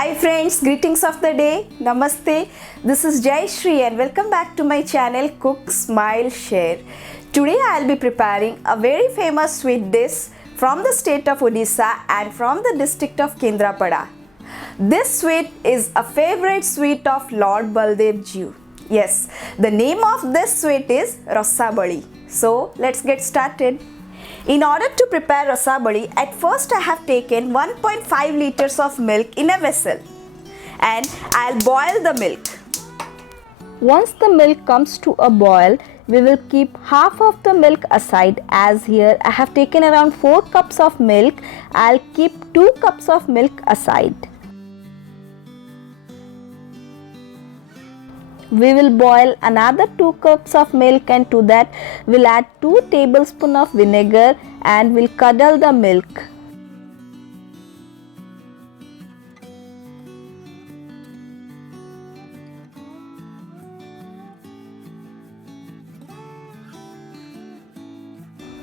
Hi friends, greetings of the day. Namaste. This is Jai Shri and welcome back to my channel Cook, Smile, Share. Today I will be preparing a very famous sweet dish from the state of Odisha and from the district of Kendrapada. This sweet is a favorite sweet of Lord Baldev Ji. Yes, the name of this sweet is Rasabali. So let's get started. In order to prepare rasabali, at first I have taken 1.5 liters of milk in a vessel and I'll boil the milk. Once the milk comes to a boil, we will keep half of the milk aside, as here I have taken around 4 cups of milk. I'll keep 2 cups of milk aside. We will boil another 2 cups of milk and to that we'll add 2 tablespoons of vinegar and we'll curdle the milk.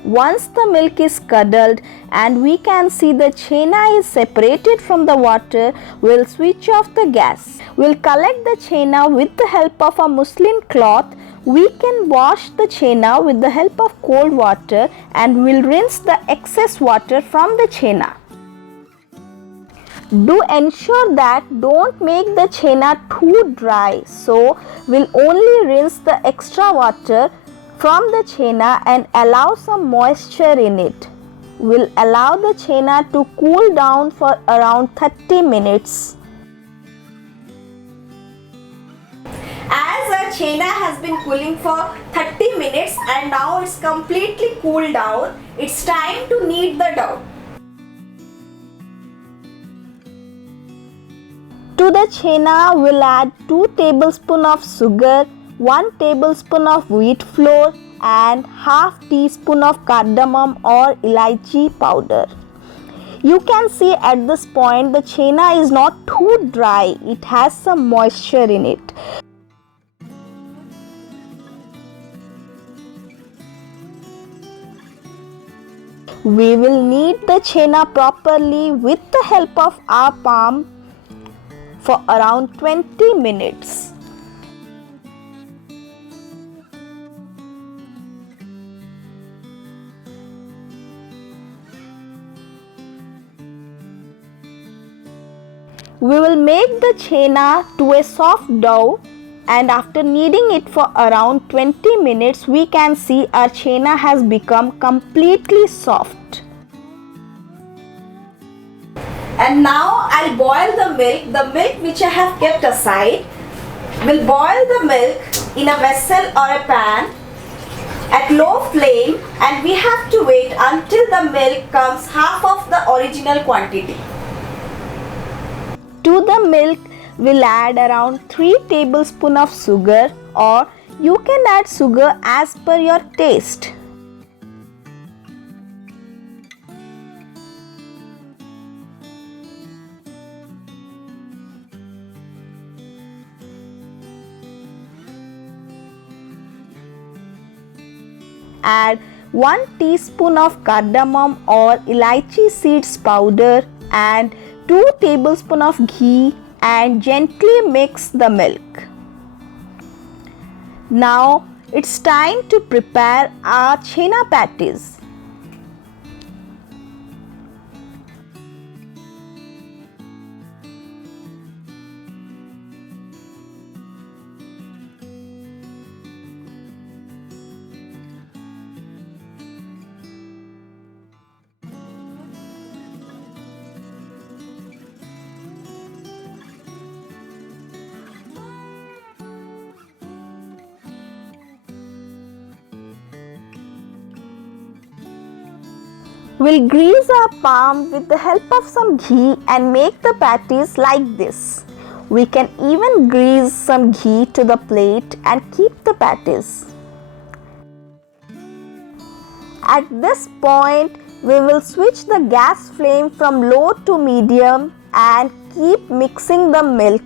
Once the milk is curdled and we can see the chena is separated from the water, we'll switch off the gas. We'll collect the chena with the help of a muslin cloth. We can wash the chena with the help of cold water and we'll rinse the excess water from the chena. Do ensure that don't make the chena too dry, so we'll only rinse the extra water from the chena and allow some moisture in it. We'll allow the chena to cool down for around 30 minutes. As our chena has been cooling for 30 minutes and now it's completely cooled down, it's time to knead the dough. To the chena, we'll add 2 tablespoons of sugar, 1 tablespoon of wheat flour and half teaspoon of cardamom or elaichi powder. You can see at this point the chena is not too dry, it has some moisture in it. We will knead the chena properly with the help of our palm for around 20 minutes. We will make the chena to a soft dough and after kneading it for around 20 minutes, we can see our chena has become completely soft. And now I'll boil the milk which I have kept aside. We'll boil the milk in a vessel or a pan at low flame and we have to wait until the milk comes half of the original quantity. To the milk, we'll add around 3 tablespoons of sugar, or you can add sugar as per your taste. Add 1 teaspoon of cardamom or elaichi seeds powder and 2 tablespoons of ghee and gently mix the milk. Now it's time to prepare our chena patties. We'll grease our palm with the help of some ghee and make the patties like this. We can even grease some ghee to the plate and keep the patties. At this point, we will switch the gas flame from low to medium and keep mixing the milk.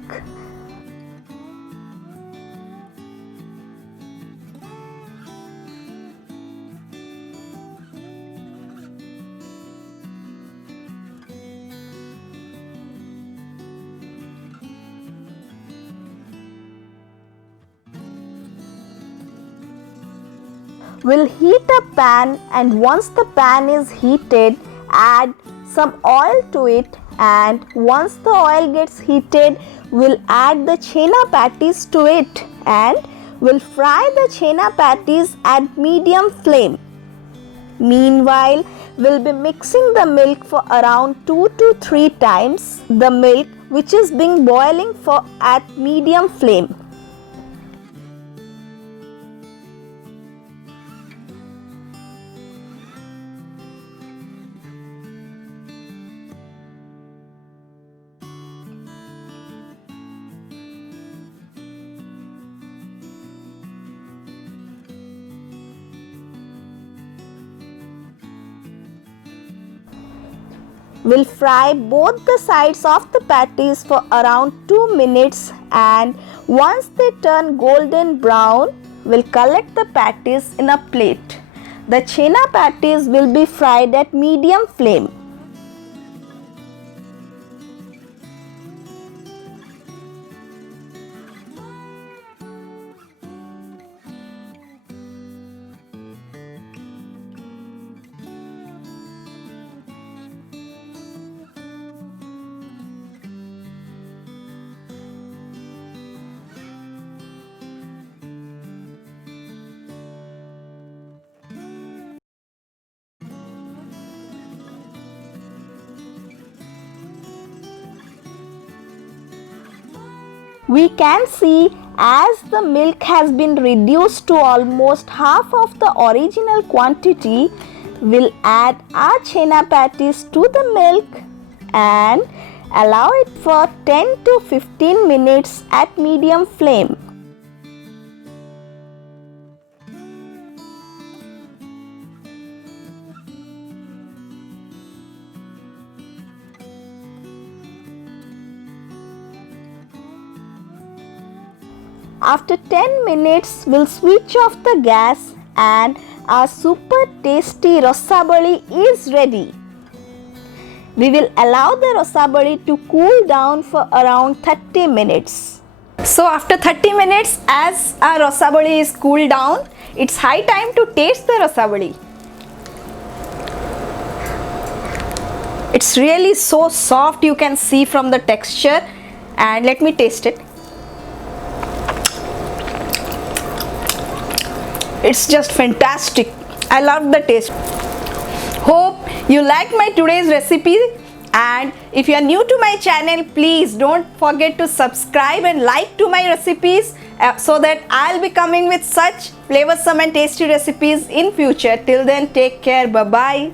we'll heat a pan, and once the pan is heated, add some oil to it, and once the oil gets heated, we'll add the chena patties to it, and we'll fry the chena patties at medium flame. Meanwhile, we'll be mixing the milk for around 2 to 3 times the milk which is being boiling for at medium flame. We'll fry both the sides of the patties for around 2 minutes, and once they turn golden brown, we'll collect the patties in a plate. The chena patties will be fried at medium flame. We can see as the milk has been reduced to almost half of the original quantity, we'll add our chena patties to the milk and allow it for 10 to 15 minutes at medium flame. After 10 minutes, we'll switch off the gas and our super tasty rasabali is ready. We will allow the rasabali to cool down for around 30 minutes. So after 30 minutes, as our rasabali is cooled down, it's high time to taste the rasabali. It's really so soft, you can see from the texture, and let me taste it. It's just fantastic. I love the taste. Hope you like my today's recipe, and if you are new to my channel, please don't forget to subscribe and like to my recipes so that I'll be coming with such flavorsome and tasty recipes in future. Till then, take care. Bye bye.